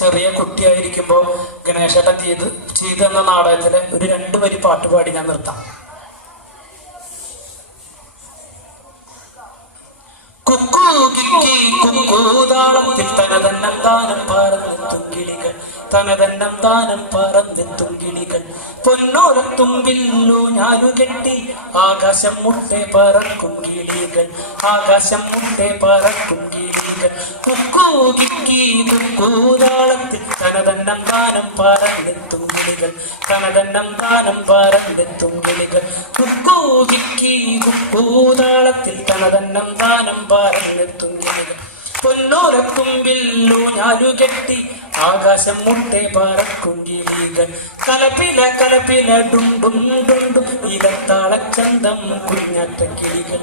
ചെറിയ കുട്ടിയായിരിക്കുമ്പോ ഗണേശേട്ടൻ ചെയ്തെന്ന നാടകത്തിലെ ഒരു 2 വരി പാട്ടുപാടി ഞാൻ നിർത്താം. കുക്കൂ കിക്കി കുക്കൂതാളത്തിൽ തനതന്നം താനം പറന്നെത്തും കിളികൾ, തനതന്നം താനം പറന്നെത്തും കിളികൾ. പൊന്നോലത്തുമ്പില്ലു ഞാനു കെട്ടി ആകാശം മുട്ടെ പറക്കും കിളികൾ, ആകാശം മുട്ടെ പറക്കും കിളികൾ. കുക്കൂ കിക്കി കുക്കൂതാളത്തിൽ തനതന്നം താനം പറന്നെത്തും കിളികൾ, തനതന്നം താനം പറന്നെത്തും കിളികൾ. കുക്കൂ കിക്കി കുക്കൂതാളത്തിൽ തനതന്നം താനം പറന്നെത്തും കിളികൾ. പൊന്നോലത്തുമ്പില്ലു ഞാനു കെട്ടി ആകാശം മുട്ടെ പറക്കും കിളികൾ. കലപില കലപില ഡുണ്ടും ഡുണ്ടും ഇലത്താളച്ചന്തം കുഞ്ഞാറ്റ കിളികൾ.